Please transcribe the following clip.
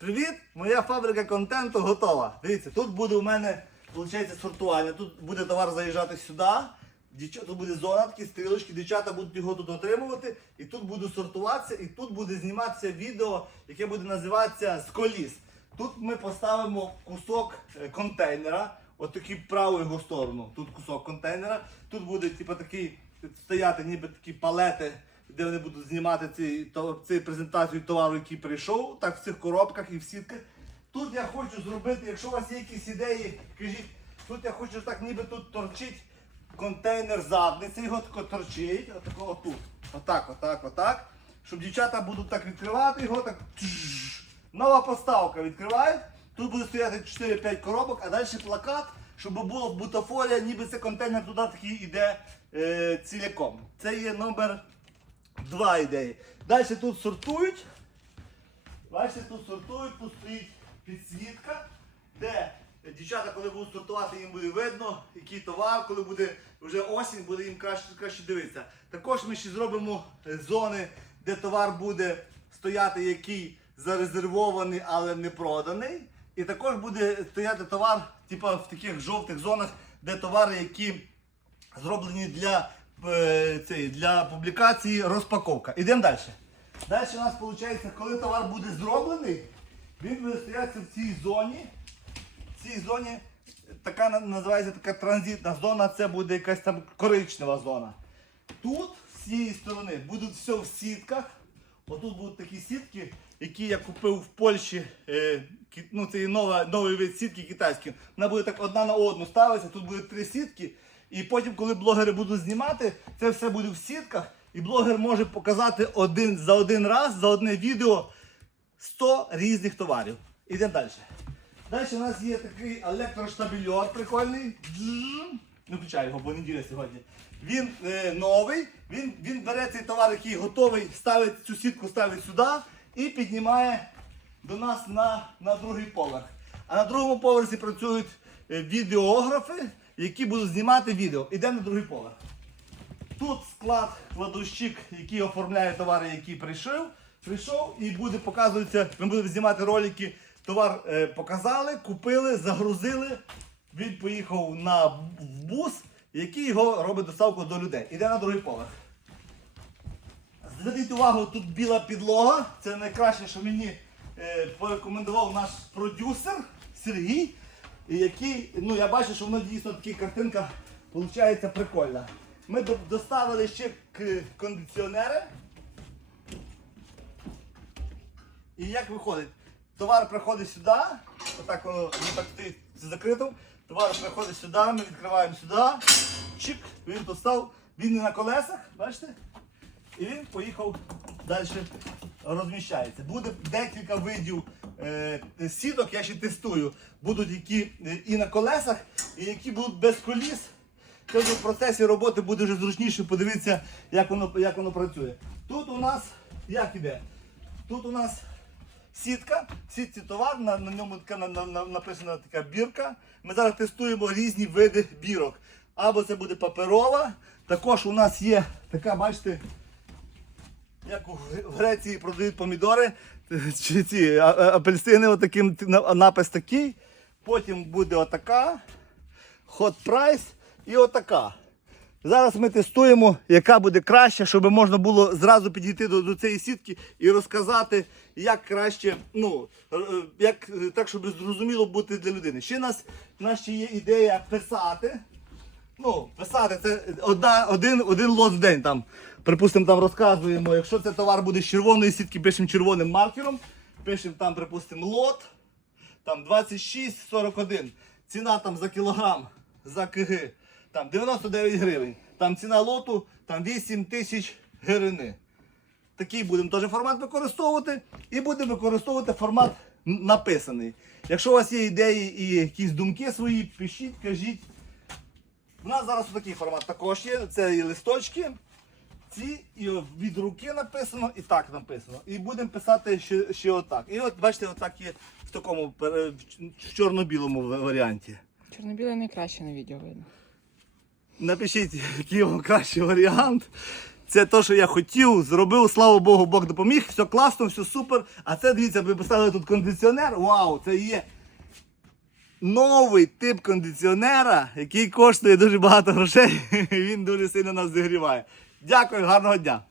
Привіт! Моя фабрика контенту готова. Дивіться, тут буде у мене виходить, сортування. Тут буде товар заїжджати сюди. Тут буде зона, такі стрілочки, дівчата будуть його тут отримувати, і тут буде сортуватися, і тут буде зніматися відео, яке буде називатися з коліс. Тут ми поставимо кусок е, контейнера, отакий праву його сторону. Тут кусок контейнера. Тут буде типу, такий стояти, ніби такі палети, де вони будуть знімати ці презентацію товару, який прийшов, так в цих коробках і в сітках. Тут я хочу зробити, якщо у вас є якісь ідеї, кажіть, тут я хочу так, ніби тут торчить контейнер задниці, його тако торчить, отако отут. Отак, отак, отак. Щоб дівчата будуть так відкривати його, так. Нова поставка відкривають. Тут буде стояти 4-5 коробок, а далі плакат, щоб було бутафорія, ніби це контейнер туди такий іде е, ціляком. Це є номер два ідеї. Далі тут сортують. Бачите, тут сортують, тут стоїть підсвітка, де дівчата, коли будуть сортувати, їм буде видно, який товар, коли буде вже осінь, буде їм краще, краще дивитися. Також ми ще зробимо е, зони, де товар буде стояти, який зарезервований, але не проданий. І також буде стояти товар, типу в таких жовтих зонах, де товари, які зроблені для, е, для публікації розпаковка. Ідемо далі. Далі у нас виходить, коли товар буде зроблений, він буде стояти в цій зоні. В цій зоні така називається така транзитна зона, це буде якась там коричнева зона. Тут з цієї сторони буде все в сітках. Отут будуть такі сітки, які я купив в Польщі. Е, ну, це є новий вид сітки китайські. Вона буде так одна на одну ставитися, тут буде три сітки. І потім, коли блогери будуть знімати, це все буде в сітках. І блогер може показати один, за один раз, за одне відео 100 різних товарів. Ідемо далі. Далі у нас є такий електроштабельор прикольний. Не включаю його, бо неділя сьогодні. Він е, новий, він, він бере цей товар, який готовий, ставить цю сітку ставить сюди і піднімає до нас на, на другий поверх. А на другому поверсі працюють відеографи, які будуть знімати відео. Ідемо на другий поверх. Тут склад кладущик, який оформляє товари, які прийшов. Прийшов і буде показуватися, ми будемо знімати ролики. Товар е, показали, купили, загрузили. Він поїхав на бус, який його робить доставку до людей. Іде на другий поверх. Зверніть увагу, тут біла підлога. Це найкраще, що мені е, порекомендував наш продюсер Сергій. І Який, ну я бачу, що воно дійсно така картинка виходить прикольна. Ми доставили ще кондиціонери. І як виходить? Товар приходить сюди, отак воно воно так стоїть закрито. Товар приходить сюди, ми відкриваємо сюди. Чик, він тут став, він не на колесах, бачите? І він поїхав далі розміщається. Буде декілька видів е, сіток, я ще тестую. Будуть які е, і на колесах, і які будуть без коліс. Це в процесі роботи буде вже зручніше подивитися, як воно, як воно працює. Тут у нас як іде? Тут у нас сітка, сітці товар, на, на ньому така на, на- написана така бірка. Ми зараз тестуємо різні види бірок. Або це буде паперова. Також у нас є така, бачите, як у Греції продають помідори, чи ці апельсини, отаким напис такий. Потім буде отака, hot price і отака. Зараз ми тестуємо, яка буде краща, щоб можна було зразу підійти до, до цієї сітки і розказати, як краще, ну, е, е, як, е, так, щоб зрозуміло бути для людини. Ще нас, нас ще є ідея писати. Ну, писати це одна, один, один лот в день. Там, припустимо, там розказуємо, якщо це товар буде з червоної сітки, пишемо червоним маркером, пишемо там, припустимо, лот, там 26,41. Ціна там за кілограм, за КГ, там 99 гривень. Там ціна лоту, там 8 тисяч гривень. Такий будемо теж формат використовувати і будемо використовувати формат написаний. Якщо у вас є ідеї і якісь думки свої, пишіть, кажіть. У нас зараз такий формат також є. Це і листочки. Ці і від руки написано, і так написано. І будемо писати ще, ще отак. І от бачите, отак є в такому в чорно-білому варіанті. Чорно-біле найкраще на відео видно. Напишіть, який вам кращий варіант. Це те, що я хотів, зробив, слава Богу, Бог допоміг, все класно, все супер. А це дивіться, ви поставили тут кондиціонер. Вау, це є новий тип кондиціонера, який коштує дуже багато грошей. Він дуже сильно нас зігріває. Дякую, гарного дня.